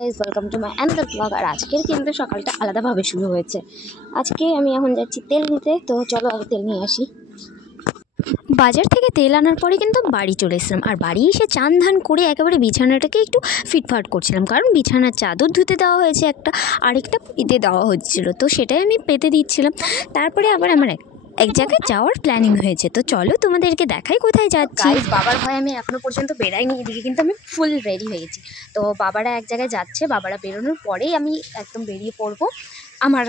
Welcome to my another blog. আর আজকের কিন্তু সকালটা আলাদাভাবে শুরু হয়েছে। আজকে আমি এখন যাচ্ছি তেল নিতে, তো চলো আগে তেল নিয়ে আসি। বাজার থেকে তেল আনার পরে কিন্তু বাড়ি চলে এসলাম, আর বাড়ি এসে চান ধান করে একেবারে বিছানাটাকে একটু ফিটফাট করছিলাম, কারণ বিছানার চাদর ধুতে দেওয়া হয়েছে একটা, আরেকটা পেতে দেওয়া হচ্ছিলো, তো সেটাই আমি পেতে দিচ্ছিলাম। তারপরে আবার আমার এক জায়গায় যাওয়ার প্ল্যানিং হয়েছে, তো চলো তোমাদেরকে দেখাই কোথায় যাচ্ছি। বাবার ভয়ে আমি এখনো পর্যন্ত বেরাইনি, এদিকে কিন্তু আমি ফুল রেডি হয়ে গেছি। তো বাবারা এক জায়গায় যাচ্ছে, বাবারা বেরোনোর পরেই আমি একদম বেরিয়ে পড়বো আমার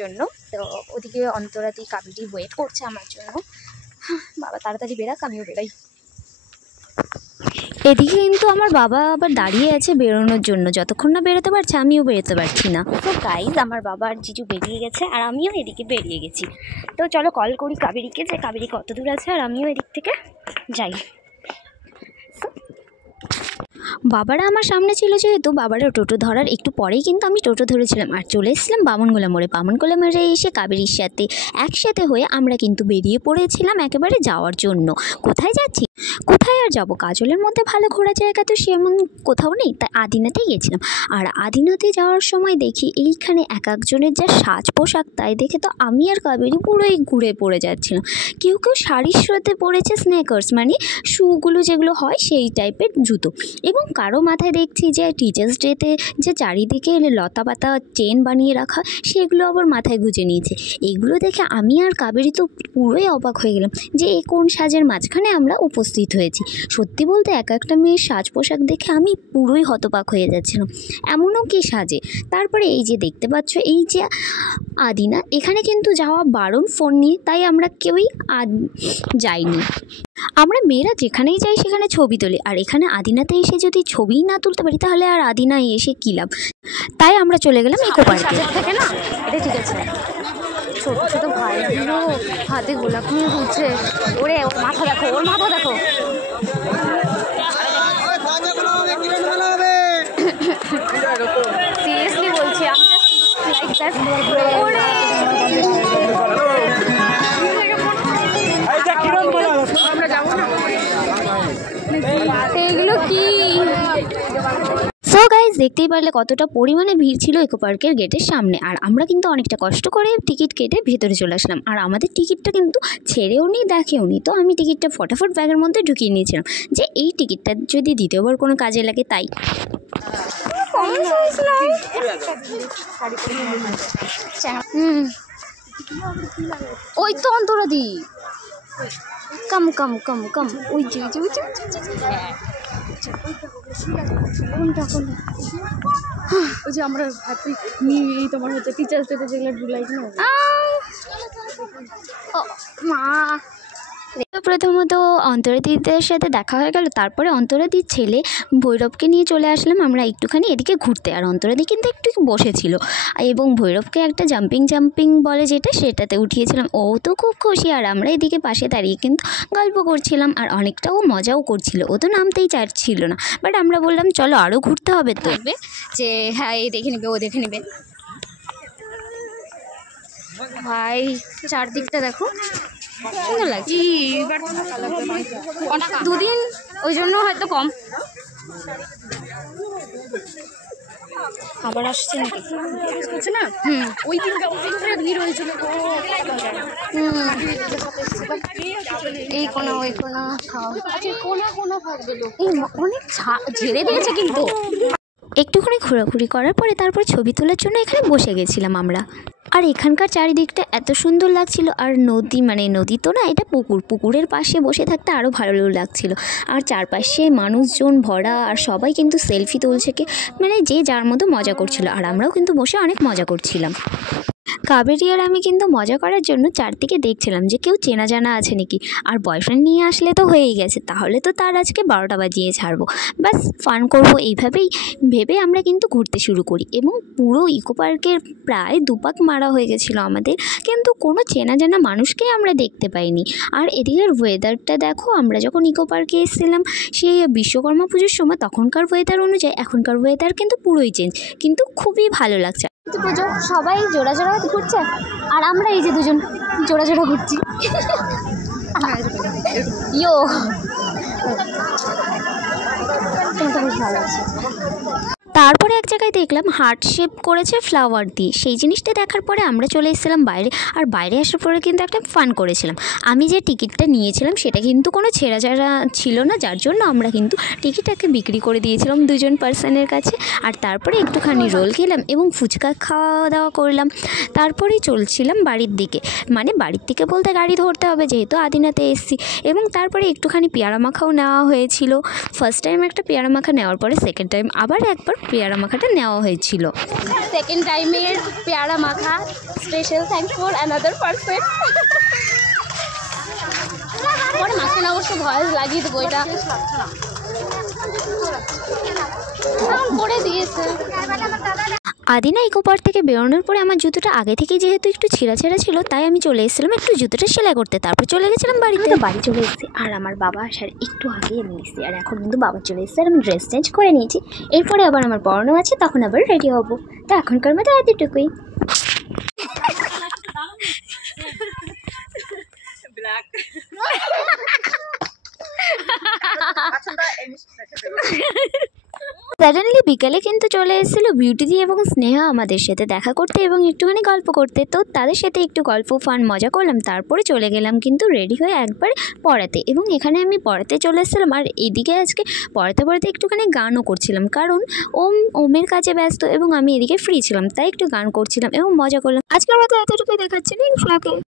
জন্য। তো ওদিকে অন্তরাদি কাবিটি ওয়েট করছে আমার জন্য। বাবা তাড়াতাড়ি বেরাক, আমিও বেরাই। এদিকে কিন্তু আমার বাবা আবার দাঁড়িয়ে আছে বেরোনোর জন্য, যতক্ষণ না বেরোতে পারছে আমিও বেরোতে পারছি না। তো গাইজ, আমার বাবা আর জিজু বেরিয়ে গেছে আর আমিও এদিকে বেরিয়ে গেছি। তো চলো কল করি কাবেরীকে, যে কাবেরী কত দূর আছে, আর আমিও এদিক থেকে যাই। বাবারা আমার সামনে ছিল যেহেতু, বাবারা টোটো ধরার একটু পরেই কিন্তু আমি টোটো ধরেছিলাম আর চলে এসেছিলাম বামনগোলা মোড়ে। বামনগোলা মোড়ে এসে কাবেরীর সাথে একসাথে হয়ে আমরা কিন্তু বেরিয়ে পড়েছিলাম একেবারে যাওয়ার জন্য। কোথায় যাচ্ছি, কোথায় আর যাবো, কাজলের মধ্যে ভালো ঘোরার জায়গা তো সেমন কোথাও নেই, তাই আদিনাতেই গেছিলাম। আর আদিনাতে যাওয়ার সময় দেখি এইখানে এক একজনের যা সাজ পোশাক, তাই দেখে তো আমি আর কাবেরী পুরোই ঘুরে পড়ে যাচ্ছিলাম। কেউ কেউ শাড়ির সাথে পরেছে স্নেকার্স, মানে শুগুলো যেগুলো হয় সেই টাইপের জুতো, এবং কারো মাথায় দেখছি যে টিচার্স ডেতে যে চারিদিকে লতা পাতা চেন বানিয়ে রাখা, সেগুলো আবার মাথায় গুঁজে নিয়েছে। এগুলো দেখে আমি আর কাবেরী তো পুরোই অবাক হয়ে গেলাম যে এই কোন সাজের মাঝখানে আমরা উপস্থিত হয়েছি। সত্যি বলতে এক একটা মেয়ের সাজ পোশাক দেখে আমি পুরোই হতবাক হয়ে যাচ্ছিলাম, এমনও কি সাজে। তারপরে এই যে দেখতে পাচ্ছ, এই যে আদিনা, এখানে কিন্তু যাওয়া বারণ ফোন নিয়ে, তাই আমরা কেউই যাইনি। আমরা মেয়েরা যেখানেই যাই সেখানে ছবি তুলি, আর এখানে আদিনাতে এসে যদি ছবিই না তুলতে পারি তাহলে আর আদিনায় এসে কী লাভ। তাই আমরা চলে গেলাম ইকো পার্কে। থেকে না এটা ঠিক আছে, ছোট ছোট ভাইগুলো হাতে গোলাপ নিয়ে ঘুরছে। ওরে ওর মাথা দেখো, ওর মাথা দেখো। সিরিয়াসলি বলছি, আমি এগুলো কি। সো গাইজ, দেখতেই পারলে কতটা পরিমাণে ভিড় ছিল ইকো পার্কের গেটের সামনে, আর আমরা কিন্তু অনেকটা কষ্ট করে টিকিট কেটে ভেতরে চলে আসলাম। আর আমাদের টিকিটটা কিন্তু ছেড়েও নি দেখেও নি, তো আমি টিকিটটা ফটাফট ব্যাগের মধ্যে ঢুকিয়ে নিয়েছিলাম, যে এই টিকিটটা যদি দ্বিতীয়বার কোনো কাজে লাগে তাই। ওই তো অন্তরাদি, কম কম কম কম, ওই যে কোনটা কোনটা, ওই যে আমরা হ্যাপি নিউ এই তোমার হচ্ছে টিচার্স ডেতে যেগুলো ঢুলাইছি না। মা, প্রথমত অন্তরাদিদের সাথে দেখা হয়ে গেল, তারপরে অন্তরাদির ছেলে ভৈরবকে নিয়ে চলে আসলাম আমরা একটুখানি এদিকে ঘুরতে। আর অন্তরাদি কিন্তু একটু বসেছিল, এবং ভৈরবকে একটা জাম্পিং বলে যেটা, সেটাতে উঠিয়েছিলাম। ও তো খুব খুশি, আর আমরা এদিকে পাশে দাঁড়িয়ে কিন্তু গল্প করছিলাম, আর অনেকটাও মজাও করছিল। ও তো নামতেই চাচ্ছিল না, বাট আমরা বললাম চলো আরও ঘুরতে হবে, তো যে হ্যাঁ এই দেখে নেবে, ও দেখে নেবে। ভাই চারদিকটা দেখো, সুন্দর লাগছে। দুদিন ওই জন্য হয়তো কম, আবার আসছে নাকি না। ওই দিন ভিড় হয়েছিল, এই কোনা ওই কোনা অনেক ঝেড়ে দিয়েছে কিন্তু। একটুখানি ঘোরাঘুরি করার পরে তারপর ছবি তোলার জন্য এখানে বসে গেছিলাম আমরা। আর এখানকার চারিদিকটা এত সুন্দর লাগছিল, আর নদী, মানে নদী তো না, এটা পুকুরের পাশে বসে থাকতে আরও ভালো লাগছিল। আর চারপাশে মানুষজন ভরা, আর সবাই কিন্তু সেলফি তুলছে, মানে যে যার মতো মজা করছিল, আর আমরাও কিন্তু বসে অনেক মজা করছিলাম। কাবেরী আর আমি কিন্তু মজা করার জন্য চারদিকে দেখছিলাম যে কেউ চেনা জানা আছে নাকি, আর বয়ফ্রেন্ড নিয়ে আসলে তো হয়েই গেছে, তাহলে তো তার আজকে 12টা বাজিয়ে ছাড়বো, ব্যাস ফান করবো এইভাবেই ভেবে আমরা কিন্তু ঘুরতে শুরু করি। এবং পুরো ইকো পার্কের প্রায় 2 পাক মারা হয়ে গেছিলো আমাদের, কিন্তু কোনো চেনা জানা মানুষকেই আমরা দেখতে পাইনি। আর এদিকের ওয়েদারটা দেখো, আমরা যখন ইকো পার্কে এসেছিলাম সেই বিশ্বকর্মা পুজোর সময়, তখনকার ওয়েদার অনুযায়ী এখনকার ওয়েদার কিন্তু পুরোই চেঞ্জ, কিন্তু খুবই ভালো লাগছে। পুজো সবাই জোড়া জোড়া ঘুরছে, আর আমরা এই যে দুজন জোড়া জোড়া ঘুরছি। ইয়ো তোমার তো বেশ ভালো আছে। তারপরে এক জায়গায় দেখলাম হার্ট শেপ করেছে ফ্লাওয়ার দিয়ে, সেই জিনিসটা দেখার পরে আমরা চলে এসেছিলাম বাইরে। আর বাইরে আসার পরে কিন্তু একটা ফান করেছিলাম। আমি যে টিকিটটা নিয়েছিলাম সেটা কিন্তু কোনো ছেঁড়া ছিল না, যার জন্য আমরা কিন্তু টিকিটটাকে বিক্রি করে দিয়েছিলাম দুজন পার্সনের কাছে। আর তারপরে একটুখানি রোল খেলাম এবং ফুচকা খাওয়া দাওয়া করলাম। তারপরেই চলছিলাম বাড়ির দিকে, মানে বাড়ির দিকে বলতে গাড়ি ধরতে হবে যেহেতু আদিনাতে এসছি। এবং তারপরে একটুখানি পেয়ারা মাখাও নেওয়া হয়েছিল। ফার্স্ট টাইম একটা পেয়ারা মাখা নেওয়ার পরে সেকেন্ড টাইম আবার একবার পেয়ারা মাখাটা নেওয়া হয়েছিল। সেকেন্ড টাইমের পেয়ারা মাখা special thanks for another person. পরে মাঝখানে অবশ্য ভয়েস লাগিয়ে দেবো, এটা করে দিয়েছে। আদিনা ইকো পার্ক থেকে বেরোনোর পরে আমার জুতোটা আগে থেকে যেহেতু একটু ছেঁড়া ছিল, তাই আমি চলে এসেছিলাম একটু জুতোটা সেলাই করতে। তারপর চলে গেছিলাম বাড়িতে। বাড়ি চলে এসেছি আর আমার বাবা আসার একটু আগে আমি এসেছি। আর এখন কিন্তু বাবা চলে এসেছে আর আমি ড্রেস চেঞ্জ করে নিয়েছি। এরপরে আবার আমার পড়ানো আছে, তখন আবার রেডি হবো। তো এখনকার মতো এতটুকুই। সাডেনলি বিকালে কিন্তু চলে এসেছিল বিউটিদি এবং স্নেহা আমাদের সাথে দেখা করতে এবং একটুখানি গল্প করতে। তো তাদের সাথে একটু গল্প ফান মজা করলাম। তারপরে চলে গেলাম কিন্তু রেডি হয়ে একবার পড়াতে, এবং এখানে আমি পড়াতে চলে এসেছিলাম। আর এদিকে আজকে পড়াতে একটুখানি গানও করছিলাম, কারণ ওমের কাজে ব্যস্ত এবং আমি এদিকে ফ্রি ছিলাম, তাই একটু গান করছিলাম এবং মজা করলাম। আজকের মতো এতটুকুই, দেখাচ্ছি নেক্সট ব্লগে।